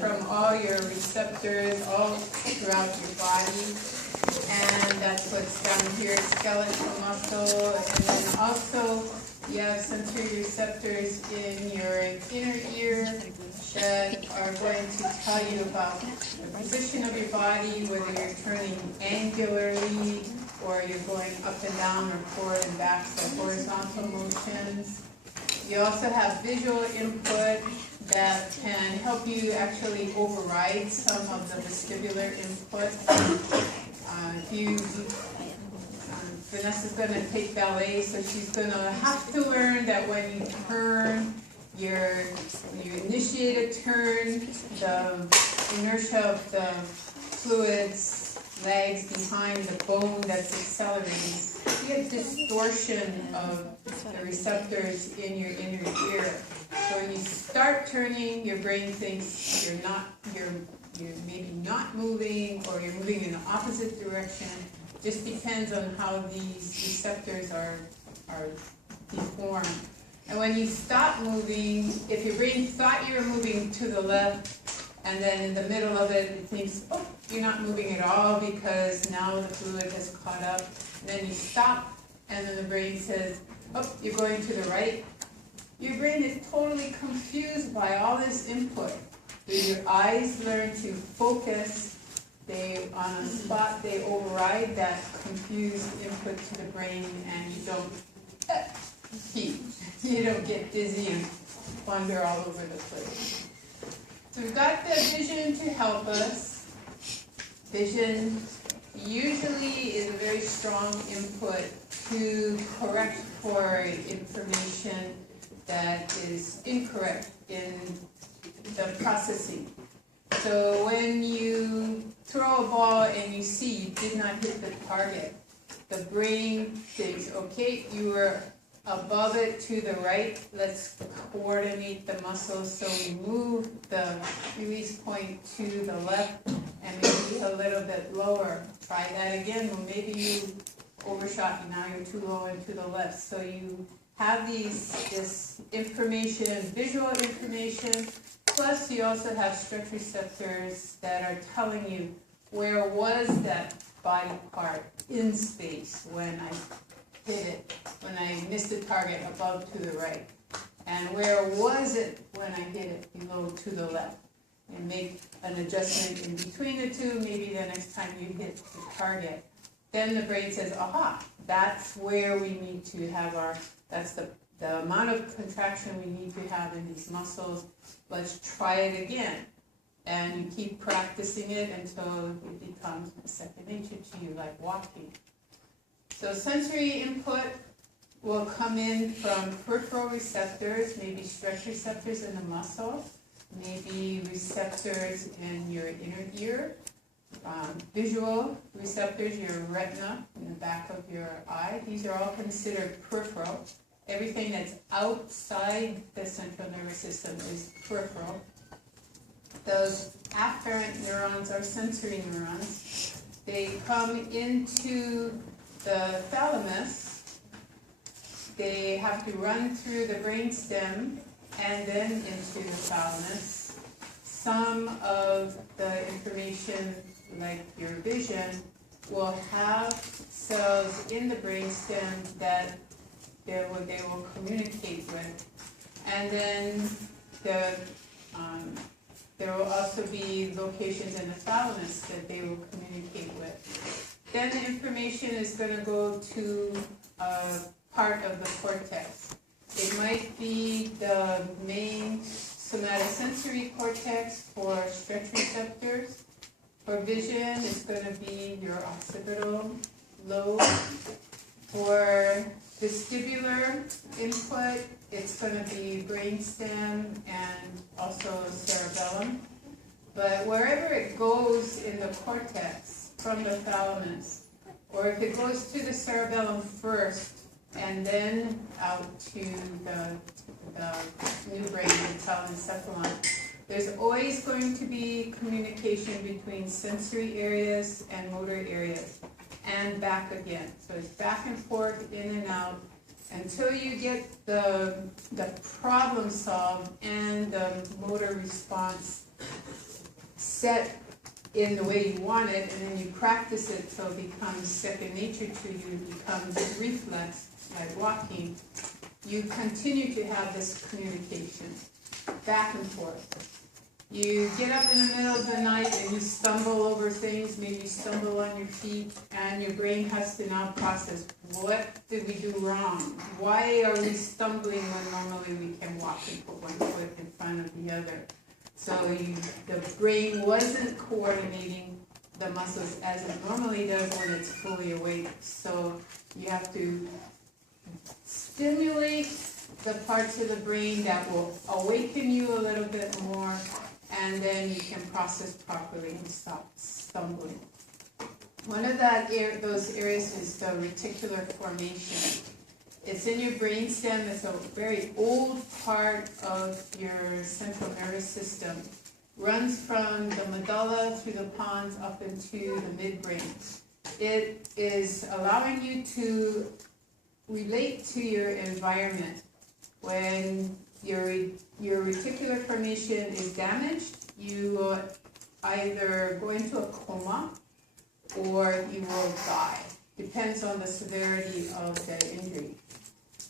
from all your receptors all throughout your body. And that's what's down here, skeletal muscle. And then also you have sensory receptors in your inner ear that are going to tell you about the position of your body, whether you're turning angularly or you're going up and down or forward and back, so horizontal motions. You also have visual input that can help you actually override some of the vestibular input. Vanessa's going to take ballet, so she's going to have to learn that when you turn, when you initiate a turn, the inertia of the fluids lags behind the bone that's accelerating. You get distortion of the receptors in your inner ear. So when you start turning, your brain thinks you're maybe not moving, or you're moving in the opposite direction. Just depends on how these receptors are deformed. And when you stop moving, if your brain thought you were moving to the left, and then in the middle of it, it thinks, oh, you're not moving at all because now the fluid has caught up. And then you stop, and then the brain says, oh, you're going to the right. Your brain is totally confused by all this input. Your eyes learn to focus. On a spot, they override that confused input to the brain, and you don't get dizzy and wander all over the place. So we've got the vision to help us. Vision usually is a very strong input to correct for information that is incorrect in the processing. So when you throw a ball and you see you did not hit the target, the brain thinks, okay, you were above it to the right, let's coordinate the muscles so we move the release point to the left and maybe a little bit lower. Try that again. Well, maybe you overshot, now you're too low and to the left. So you have this information, visual information, plus you also have stretch receptors that are telling you where was that body part in space when I hit it, when I missed the target above to the right, and where was it when I hit it below to the left, and make an adjustment in between the two. Maybe the next time you hit the target, then the brain says, aha, that's where we need to have that's the amount of contraction we need to have in these muscles. Let's try it again. And you keep practicing it until it becomes second nature to you, like walking. So sensory input will come in from peripheral receptors, maybe stretch receptors in the muscle, maybe receptors in your inner ear, visual receptors, your retina in the back of your eye. These are all considered peripheral. Everything that's outside the central nervous system is peripheral. Those afferent neurons are sensory neurons. They come into the thalamus. They have to run through the brainstem and then into the thalamus. Some of the information, like your vision, will have cells in the brainstem that they will communicate with. And then there will also be locations in the thalamus that they will communicate with. Then the information is going to go to a part of the cortex. It might be the main somatosensory cortex for stretch receptors. For vision, it's going to be your occipital lobe. For vestibular input, it's going to be brainstem and also cerebellum. But wherever it goes in the cortex from the thalamus, or if it goes to the cerebellum first and then out to the new brain, the telencephalon, there's always going to be communication between sensory areas and motor areas, and back again. So it's back and forth, in and out, until you get the problem solved and the motor response set in the way you want it, and then you practice it till it becomes second nature to you, it becomes reflex, like walking, you continue to have this communication back and forth. You get up in the middle of the night and you stumble over things, maybe you stumble on your feet, and your brain has to now process, what did we do wrong? Why are we stumbling when normally we can walk and put one foot in front of the other? So the brain wasn't coordinating the muscles as it normally does when it's fully awake. So you have to stimulate the parts of the brain that will awaken you a little bit more, and then you can process properly and stop stumbling. One of those areas is the reticular formation. It's in your brainstem. It's a very old part of your central nervous system. Runs from the medulla through the pons up into the midbrain. It is allowing you to relate to your environment. When your reticular formation is damaged, you will either go into a coma or you will die. Depends on the severity of the injury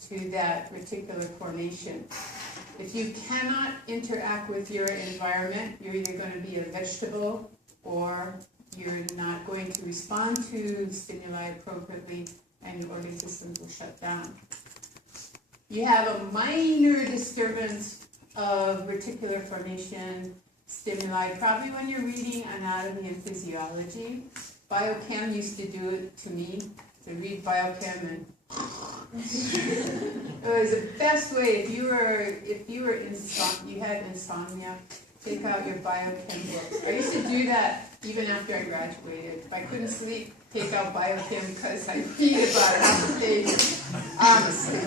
to that reticular formation. If you cannot interact with your environment, you're either going to be a vegetable or you're not going to respond to stimuli appropriately, and your organ systems will shut down. You have a minor disturbance of reticular formation stimuli, probably when you're reading anatomy and physiology. Biochem used to do it to me, to read biochem, and it was the best way. If you had insomnia, take out your biochem books. I used to do that even after I graduated. If I couldn't sleep, take out biochem because I read about half a page, honestly.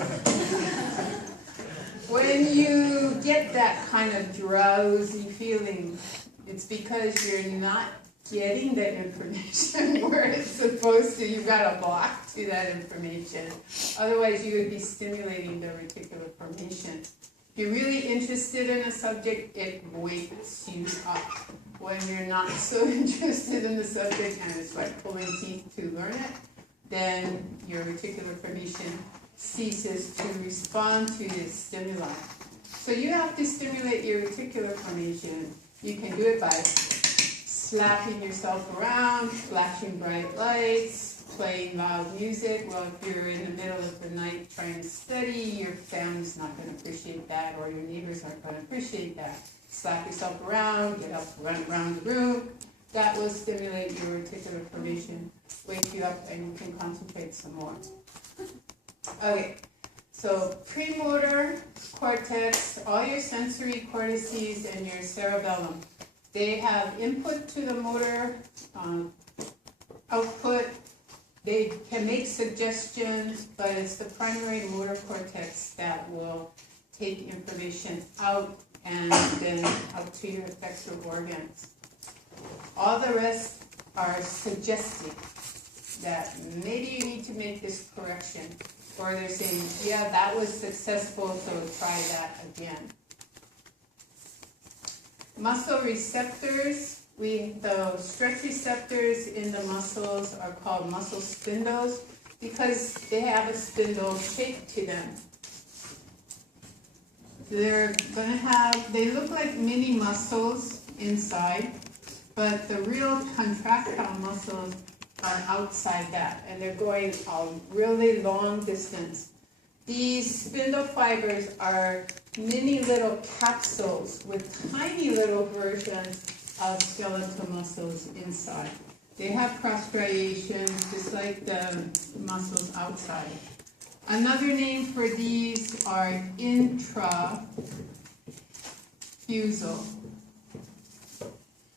When you get that kind of drowsy feeling, it's because you're not getting the information where it's supposed to. You've got a block to that information. Otherwise, you would be stimulating the reticular formation. If you're really interested in a subject, it wakes you up. When you're not so interested in the subject and it's like pulling teeth to learn it, then your reticular formation ceases to respond to this stimuli. So you have to stimulate your reticular formation. You can do it by slapping yourself around, flashing bright lights, playing loud music. Well, if you're in the middle of the night trying to study, your family's not going to appreciate that, or your neighbors aren't going to appreciate that. Slap yourself around, get up, run around the room. That will stimulate your reticular formation, wake you up, and you can concentrate some more. Okay, so premotor cortex, all your sensory cortices and your cerebellum, they have input to the motor output. They can make suggestions, but it's the primary motor cortex that will take information out and then out to your effective organs. All the rest are suggesting that maybe you need to make this correction. Or they're saying, yeah, that was successful, so try that again. Muscle receptors, the stretch receptors in the muscles are called muscle spindles because they have a spindle shape to them. They look like mini muscles inside, but the real contractile muscles are outside that, and they're going a really long distance. These spindle fibers are mini little capsules with tiny little versions of skeletal muscles inside. They have cross striations just like the muscles outside. Another name for these are intrafusal.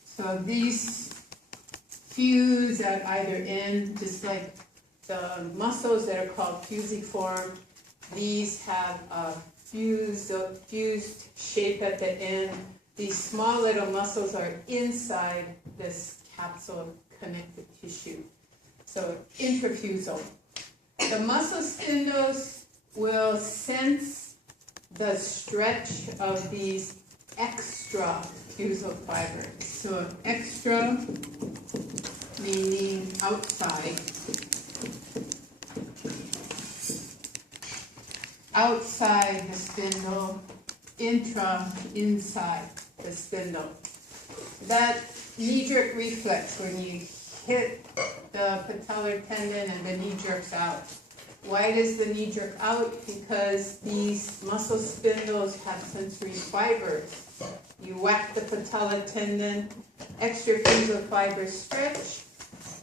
So these fuse at either end, just like the muscles that are called fusiform. These have a fused shape at the end. These small little muscles are inside this capsule of connective tissue. So intrafusal. The muscle spindles will sense the stretch of these extra fusal fiber. So extra meaning outside. Outside the spindle, intra, inside the spindle. That knee-jerk reflex when you hit the patellar tendon and the knee jerks out. Why does the knee jerk out? Because these muscle spindles have sensory fibers. You whack the patella tendon, extrafusal fibers stretch,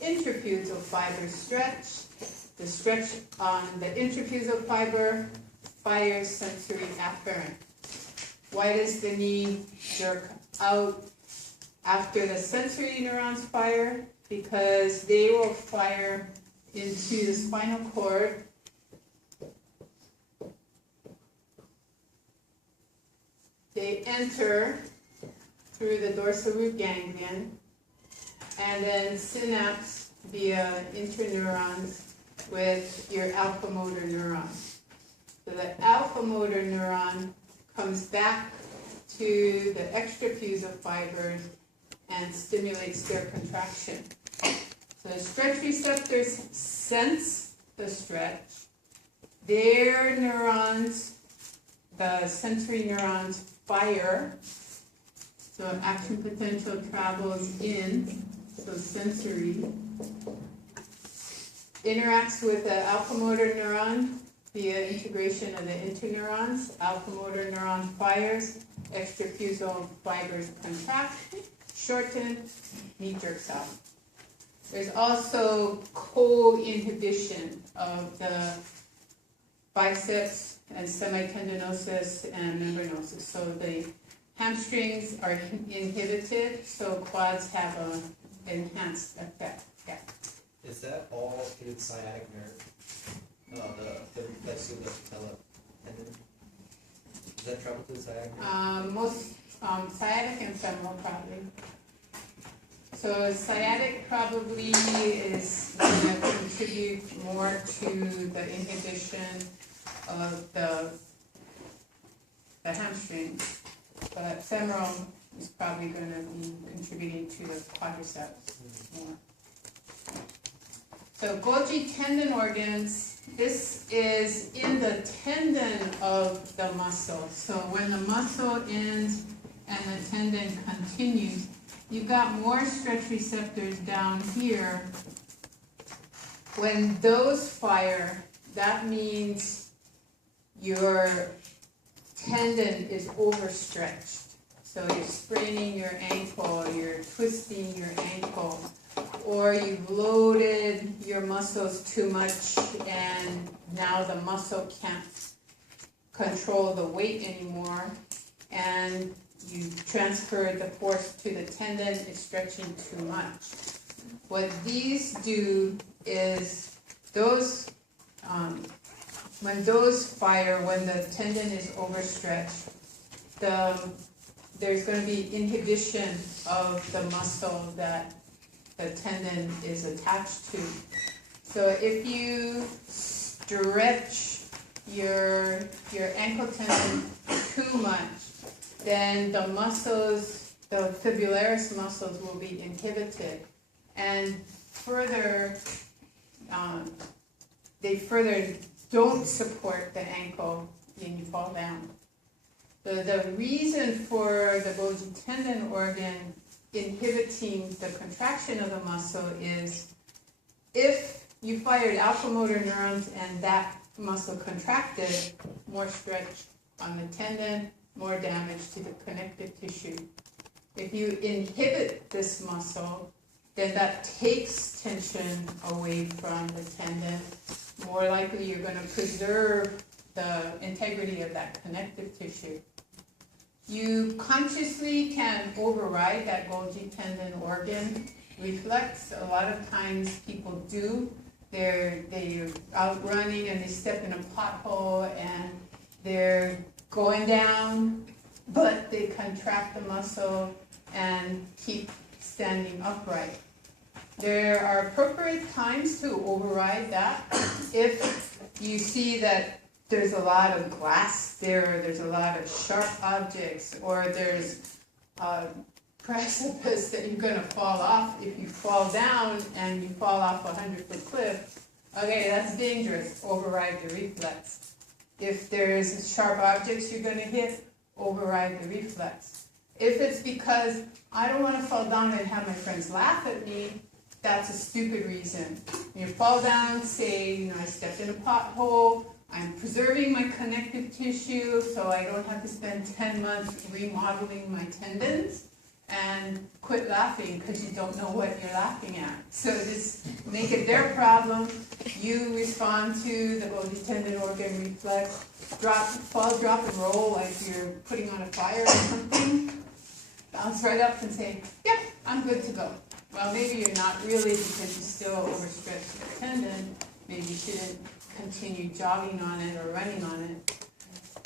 intrafusal fibers stretch. The stretch on the intrafusal fiber fires sensory afferent. Why does the knee jerk out after the sensory neurons fire? Because they will fire into the spinal cord. They enter through the dorsal root ganglion and then synapse via interneurons with your alpha motor neuron. So the alpha motor neuron comes back to the extrafusal fibers and stimulates their contraction. So the stretch receptors sense the stretch. Their neurons, the sensory neurons, fire. So action potential travels in, so sensory. Interacts with the alpha motor neuron via integration of the interneurons. Alpha motor neuron fires, extrafusal fibers contract, shorten, knee jerks out. There's also co-inhibition of the biceps and semitendinosus and membranosus. So the hamstrings are inhibited, so quads have an enhanced effect. Yeah. Is that all through the sciatic nerve? The reflex of the patella tendon? Does that travel to the sciatic nerve? Most sciatic and femoral probably. So sciatic probably is going to contribute more to the inhibition of the hamstring, but femoral is probably going to be contributing to the quadriceps more. So Golgi tendon organs, this is in the tendon of the muscle. So when the muscle ends and the tendon continues, you've got more stretch receptors down here. When those fire, that means your tendon is overstretched. So you're spraining your ankle, you're twisting your ankle, or you've loaded your muscles too much and now the muscle can't control the weight anymore, and you transferred the force to the tendon, it's stretching too much. What these do is those, when those fire, when the tendon is overstretched, there's going to be inhibition of the muscle that the tendon is attached to. So if you stretch your ankle tendon too much, then the muscles, the fibularis muscles will be inhibited, and further, they further don't support the ankle and you fall down. The reason for the Golgi tendon organ inhibiting the contraction of the muscle is if you fired alpha motor neurons and that muscle contracted, more stretch on the tendon, more damage to the connective tissue. If you inhibit this muscle, then that takes tension away from the tendon. More likely you're going to preserve the integrity of that connective tissue. You consciously can override that Golgi tendon organ reflex. A lot of times people do. They're out running and they step in a pothole and they're going down, but they contract the muscle and keep standing upright. There are appropriate times to override that. If you see that there's a lot of glass there, there's a lot of sharp objects, or there's a precipice that you're going to fall off. If you fall down and you fall off a 100-foot cliff, okay, that's dangerous. Override the reflex. If there's sharp objects you're going to hit, override the reflex. If it's because I don't want to fall down and have my friends laugh at me, that's a stupid reason. When you fall down, say, I stepped in a pothole, I'm preserving my connective tissue so I don't have to spend 10 months remodeling my tendons, and quit laughing because you don't know what you're laughing at. So just make it their problem. You respond to the Golgi tendon organ reflex, fall, drop, and roll like you're putting on a fire or something. Bounce right up and say, yep, I'm good to go. Well, maybe you're not really because you still overstretched the tendon. Maybe you shouldn't continue jogging on it or running on it.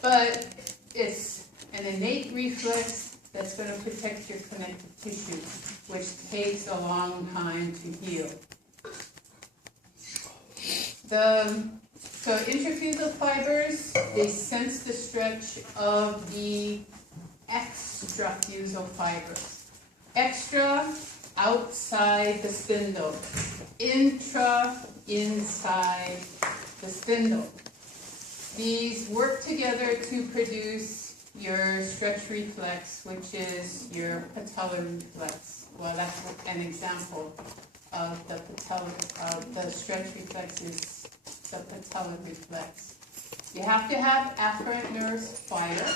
But it's an innate reflex that's going to protect your connective tissue, which takes a long time to heal. So intrafusal fibers, they sense the stretch of the extrafusal fibers. Extra, outside the spindle. Intra, inside the spindle. These work together to produce your stretch reflex, which is your patellar reflex. Well, that's an example of the stretch reflex is the patellar reflex. You have to have afferent nerves fire,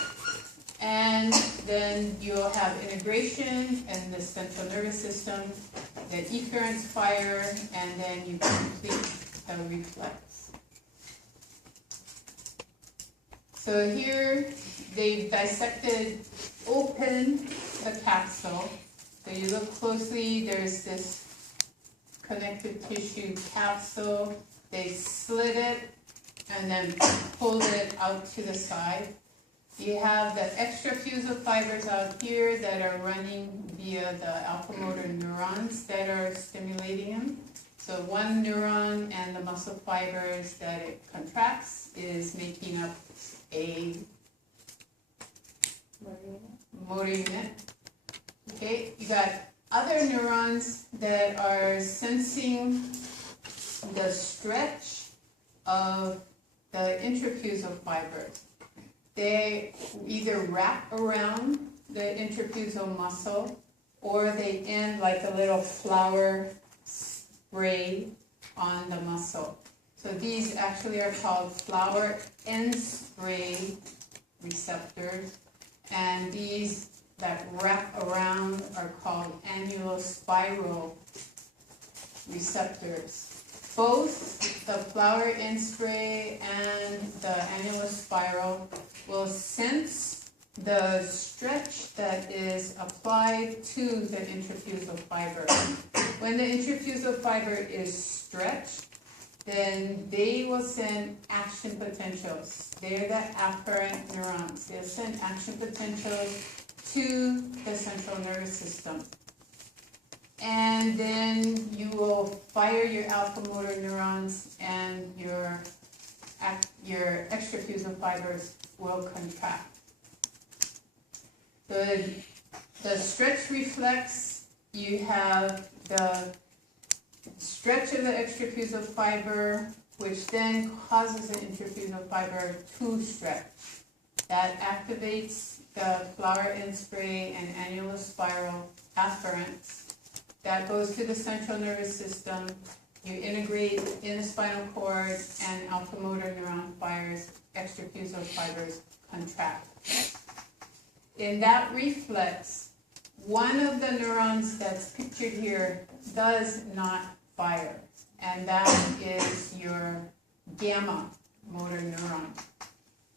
and then you'll have integration in the central nervous system, then efferents fire, and then you complete the reflex. So here they've dissected open the capsule. So you look closely, there's this connective tissue capsule. They slit it and then pulled it out to the side. You have the extrafusal fibers out here that are running via the alpha motor neurons that are stimulating them. So one neuron and the muscle fibers that it contracts is making up a motor unit. Okay, you got other neurons that are sensing the stretch of the intrafusal fibers. They either wrap around the intrafusal muscle or they end like a little flower spray on the muscle. So these actually are called flower end spray receptors, and these that wrap around are called annulospiral receptors. Both the flower end spray and the annulospiral will sense the stretch that is applied to the intrafusal fiber. When the intrafusal fiber is stretched, then they will send action potentials. They're the afferent neurons. They'll send action potentials to the central nervous system. And then you will fire your alpha motor neurons and your extrafusal fibers will contract. The stretch reflex, you have the stretch of the extrafusal fiber, which then causes the intrafusal fiber to stretch. That activates the flower end spray and annulospiral afferents. That goes to the central nervous system. You integrate in the spinal cord, and alpha motor neuron fires, extrafusal fibers contract. In that reflex, one of the neurons that's pictured here does not fire, and that is your gamma motor neuron.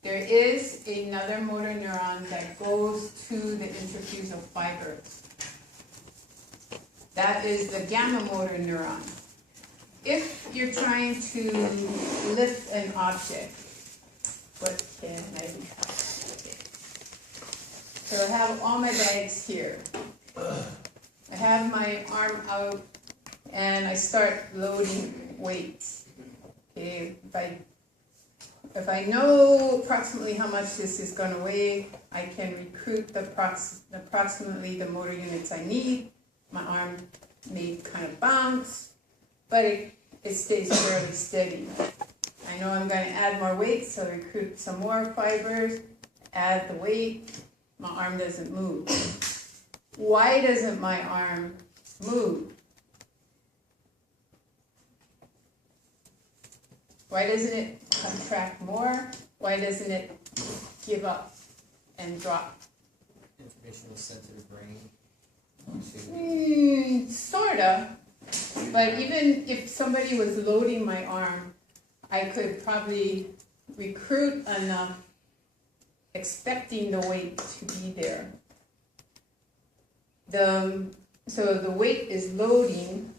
There is another motor neuron that goes to the intrafusal fibers. That is the gamma motor neuron. If you're trying to lift an object, what can I do? So I have all my bags here. I have my arm out and I start loading weights. Okay, if I if I know approximately how much this is going to weigh, I can recruit approximately the motor units I need. My arm may kind of bounce, but it stays fairly steady. I know I'm going to add more weight, so recruit some more fibers, add the weight, my arm doesn't move. Why doesn't my arm move? Why doesn't it contract more? Why doesn't it give up and drop? Information was sent to the brain. Sorta. But even if somebody was loading my arm, I could probably recruit enough expecting the weight to be there. So the weight is loading,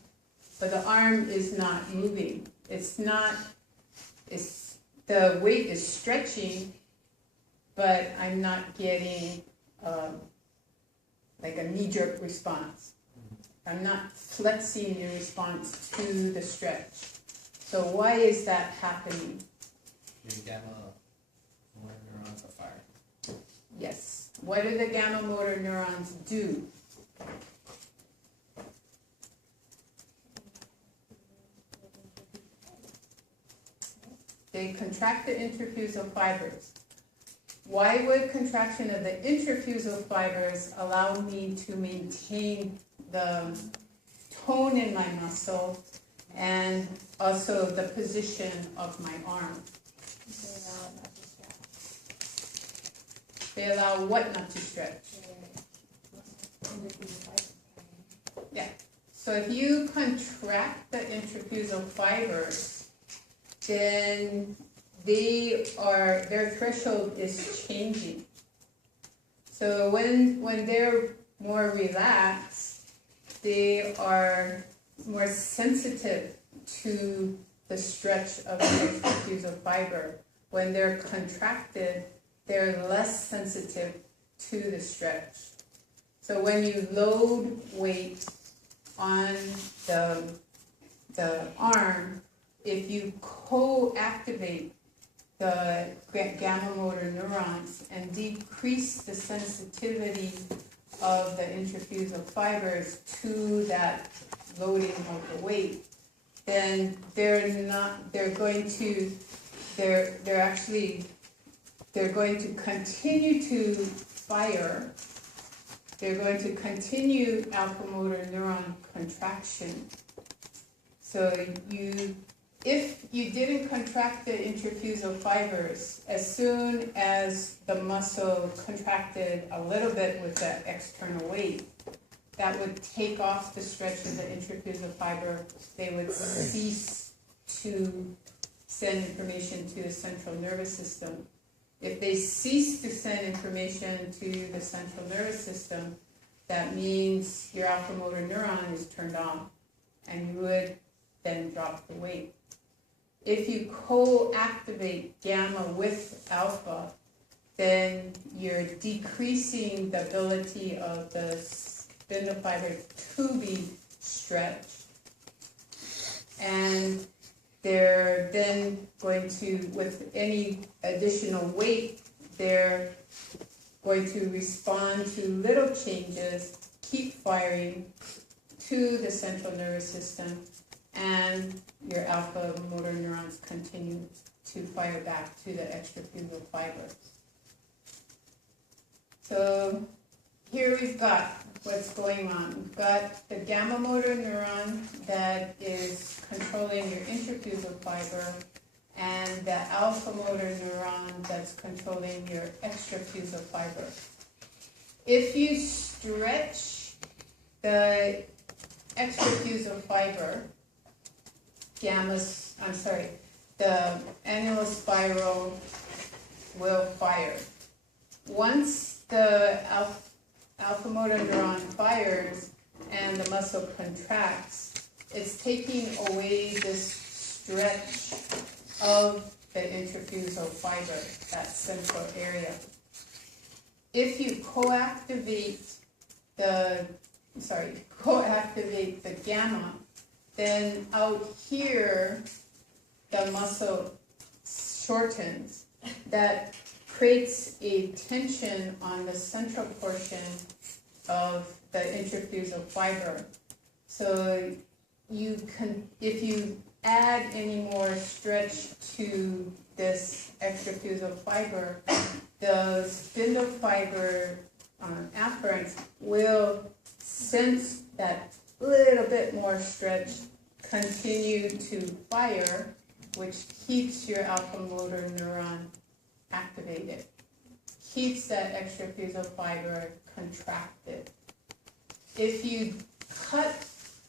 but the arm is not moving. The weight is stretching, but I'm not getting like a knee-jerk response. I'm not flexing in response to the stretch. So why is that happening? Your gamma motor neurons are firing. Yes. What do the gamma motor neurons do? They contract the intrafusal fibers. Why would contraction of the intrafusal fibers allow me to maintain the tone in my muscle and also the position of my arm? They allow what not to stretch? Yeah. So if you contract the intrafusal fibers, then their threshold is changing. So when they're more relaxed, they are more sensitive to the stretch of the intrafusal fiber. When they're contracted, they're less sensitive to the stretch. So when you load weight on the arm, if you co-activate the gamma motor neurons and decrease the sensitivity of the intrafusal fibers to that loading of the weight, then they're going to continue to fire. They're going to continue alpha motor neuron contraction. So if you didn't contract the intrafusal fibers, as soon as the muscle contracted a little bit with that external weight, that would take off the stretch of the intrafusal fiber. They would cease to send information to the central nervous system. If they cease to send information to the central nervous system, that means your alpha motor neuron is turned on, and you would then drop the weight. If you co-activate gamma with alpha, then you're decreasing the ability of the spindle fiber to be stretched. And they're then going to, with any additional weight, they're going to respond to little changes, keep firing to the central nervous system, and your alpha motor neurons continue to fire back to the extrafusal fiber. So here we've got what's going on. We've got the gamma motor neuron that is controlling your intrafusal fiber, and the alpha motor neuron that's controlling your extrafusal fiber. If you stretch the extrafusal fiber, the annular spiral will fire. Once the alpha motor neuron fires and the muscle contracts, it's taking away this stretch of the intrafusal fiber, that central area. If you co-activate the gamma, then out here the muscle shortens. That creates a tension on the central portion of the intrafusal fiber. So you can, if you add any more stretch to this extrafusal fiber, the spindle fiber afferents will sense that little bit more stretch, continue to fire, which keeps your alpha motor neuron activated, keeps that extrafusal fiber contracted. If you cut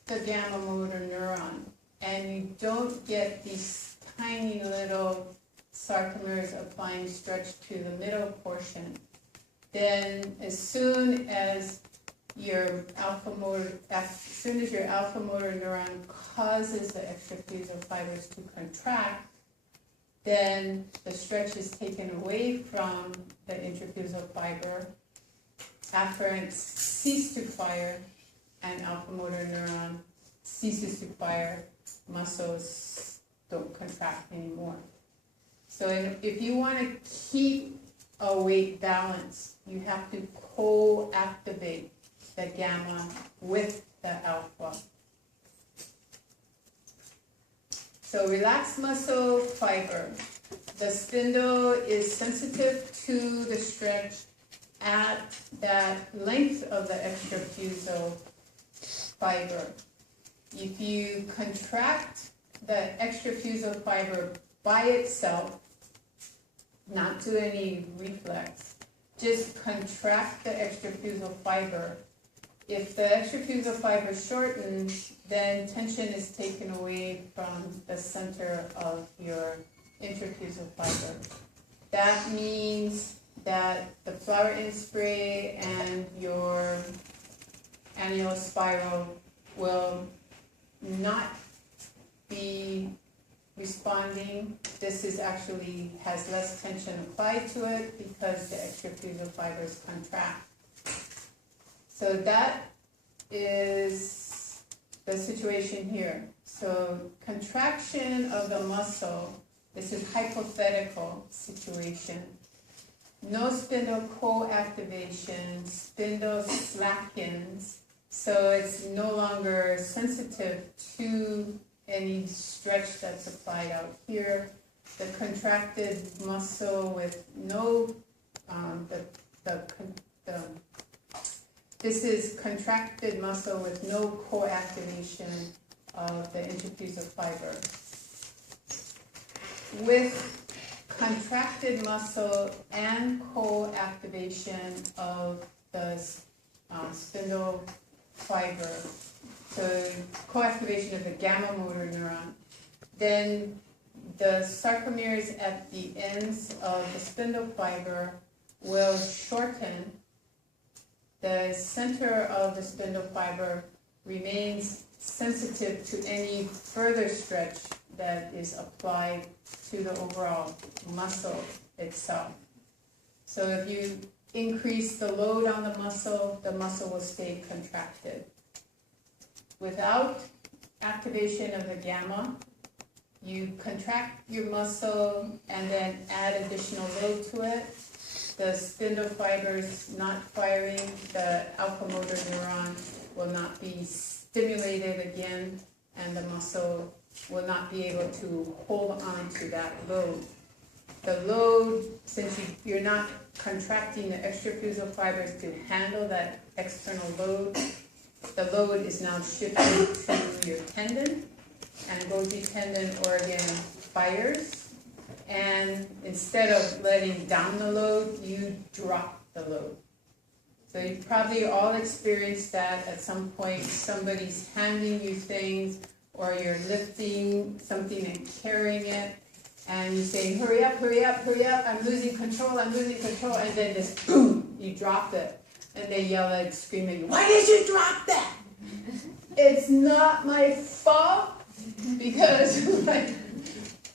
the gamma motor neuron and you don't get these tiny little sarcomeres applying stretch to the middle portion, then as soon as your alpha motor neuron causes the extrafusal fibers to contract, then the stretch is taken away from the intrafusal fiber, afferents cease to fire, and alpha motor neuron ceases to fire, muscles don't contract anymore. So if you want to keep a weight balance, you have to co-activate the gamma with the alpha. So relaxed muscle fiber. The spindle is sensitive to the stretch at that length of the extrafusal fiber. If you contract the extrafusal fiber by itself, not do any reflex, just contract the extrafusal fiber. If the extrafusal fiber shortens, then tension is taken away from the center of your intrafusal fiber. That means that the flower end spray and your annual spiral will not be responding. This is actually has less tension applied to it because the extrafusal fibers contract. So that is the situation here. So contraction of the muscle, this is hypothetical situation. No spindle co-activation, spindle slackens, so it's no longer sensitive to any stretch that's applied out here. The contracted muscle with no, this is contracted muscle with no co-activation of the intrafusal fiber. With contracted muscle and co-activation of the spindle fiber, so co-activation of the gamma motor neuron, then the sarcomeres at the ends of the spindle fiber will shorten. The center of the spindle fiber remains sensitive to any further stretch that is applied to the overall muscle itself. So if you increase the load on the muscle will stay contracted. Without activation of the gamma, you contract your muscle and then add additional load to it. The spindle fibers not firing, the alpha motor neuron will not be stimulated again, and the muscle will not be able to hold on to that load. The load, since you're not contracting the extrafusal fibers to handle that external load, the load is now shifted to your tendon, and Golgi tendon organ fires. And instead of letting down the load, you drop the load. So you've probably all experienced that at some point. Somebody's handing you things, or you're lifting something and carrying it, and you say, hurry up, hurry up, hurry up, I'm losing control, and then just boom, you drop it. And they yell and scream at you, why did you drop that? It's not my fault, because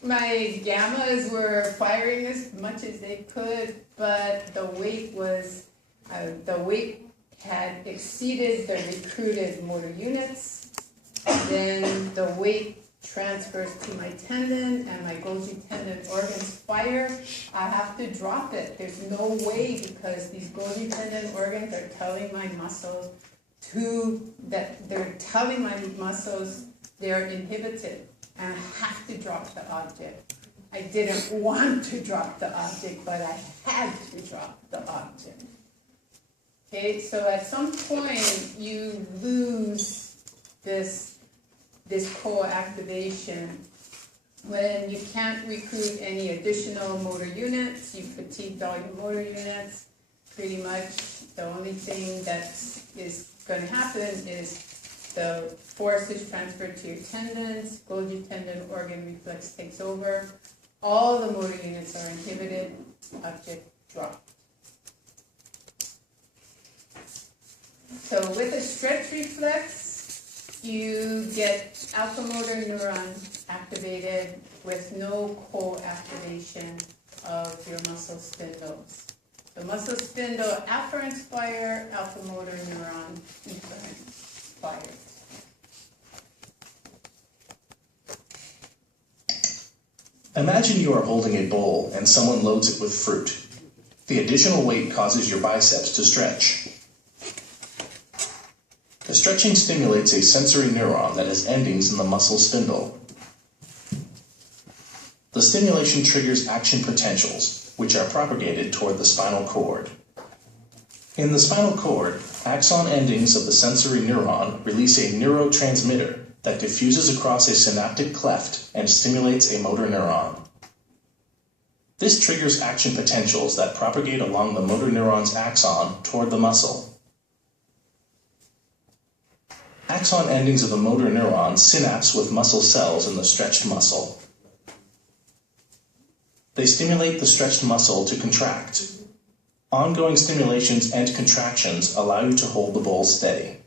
my gammas were firing as much as they could, but the weight had exceeded the recruited motor units. Then the weight transfers to my tendon and my Golgi tendon organs fire, I have to drop it. There's no way, because these Golgi tendon organs are telling my muscles they're inhibited, and I have to drop the object. I didn't want to drop the object, but I had to drop the object. Okay, so at some point you lose this co-activation when you can't recruit any additional motor units. You fatigued all your motor units. Pretty much the only thing that is going to happen is the force is transferred to your tendons, Golgi tendon organ reflex takes over, all the motor units are inhibited, object dropped. So with a stretch reflex, you get alpha motor neuron activated with no co-activation of your muscle spindles. The muscle spindle afferents fire, alpha motor neuron efferents fire. Imagine you are holding a bowl and someone loads it with fruit. The additional weight causes your biceps to stretch. The stretching stimulates a sensory neuron that has endings in the muscle spindle. The stimulation triggers action potentials, which are propagated toward the spinal cord. In the spinal cord, axon endings of the sensory neuron release a neurotransmitter that diffuses across a synaptic cleft and stimulates a motor neuron. This triggers action potentials that propagate along the motor neuron's axon toward the muscle. Axon endings of the motor neuron synapse with muscle cells in the stretched muscle. They stimulate the stretched muscle to contract. Ongoing stimulations and contractions allow you to hold the bowl steady.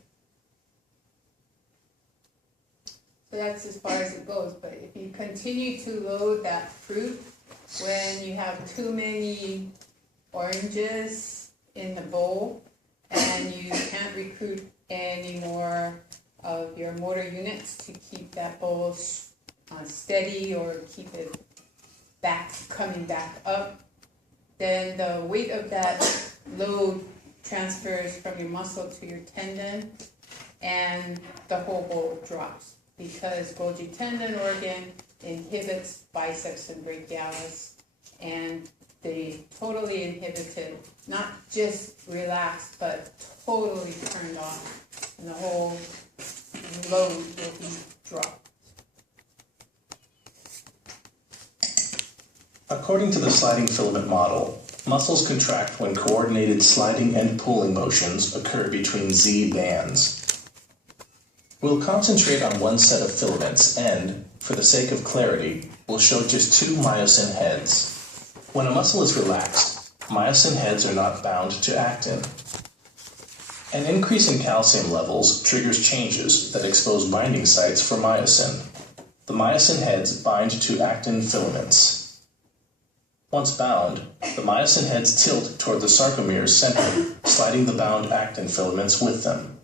So that's as far as it goes, but if you continue to load that fruit, when you have too many oranges in the bowl and you can't recruit any more of your motor units to keep that bowl steady or keep it coming back up, then the weight of that load transfers from your muscle to your tendon and the whole bowl drops, because Golgi tendon organ inhibits biceps and brachialis, and they totally inhibited, not just relaxed, but totally turned off, and the whole load will be dropped. According to the sliding filament model, muscles contract when coordinated sliding and pulling motions occur between Z bands. We'll concentrate on one set of filaments and, for the sake of clarity, we'll show just two myosin heads. When a muscle is relaxed, myosin heads are not bound to actin. An increase in calcium levels triggers changes that expose binding sites for myosin. The myosin heads bind to actin filaments. Once bound, the myosin heads tilt toward the sarcomere's center, sliding the bound actin filaments with them.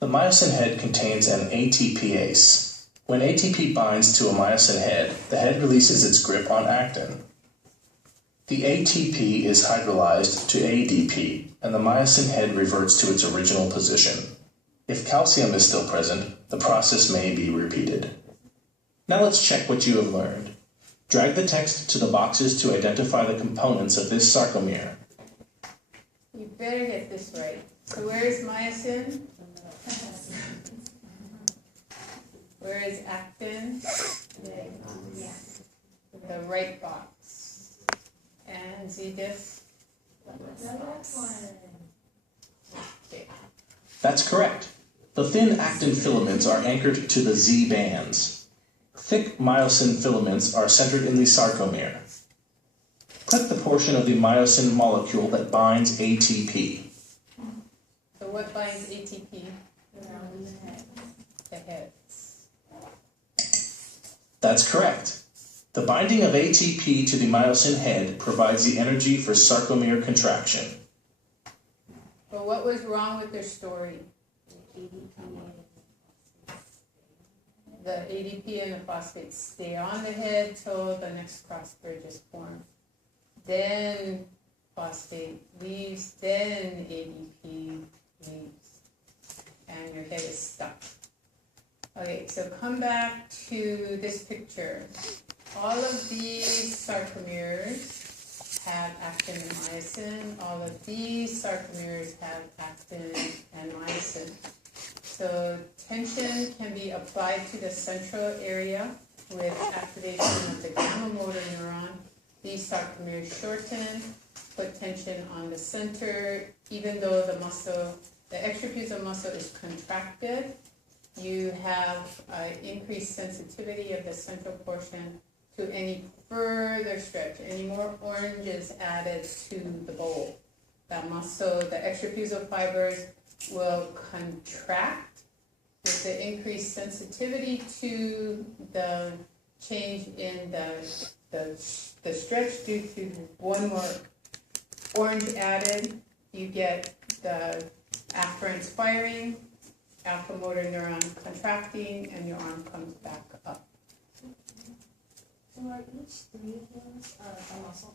The myosin head contains an ATPase. When ATP binds to a myosin head, the head releases its grip on actin. The ATP is hydrolyzed to ADP, and the myosin head reverts to its original position. If calcium is still present, the process may be repeated. Now let's check what you have learned. Drag the text to the boxes to identify the components of this sarcomere. You better get this right. So where is myosin? Where is actin? The right box. And Z diff? Okay. That's correct. The thin actin filaments are anchored to the Z bands. Thick myosin filaments are centered in the sarcomere. Click the portion of the myosin molecule that binds ATP. So what binds ATP? The heads. That's correct. The binding of ATP to the myosin head provides the energy for sarcomere contraction. But what was wrong with their story? the ADP and the phosphate stay on the head till the next cross bridge is formed. Then phosphate leaves, then ADP leaves, and your head is stuck. Okay, so come back to this picture. All of these sarcomeres have actin and myosin. All of these sarcomeres have actin and myosin. So tension can be applied to the central area with activation of the gamma motor neuron. These sarcomeres shorten, put tension on the center. Even though the muscle, the extrapupillary muscle is contracted, you have increased sensitivity of the central portion to any further stretch, any more oranges added to the bowl. That muscle, the extrapupillary fibers will contract with the increased sensitivity to the change in the stretch due to one more orange added. You get the afferents firing, alpha motor neuron contracting, and your arm comes back up. So are each three of those a muscle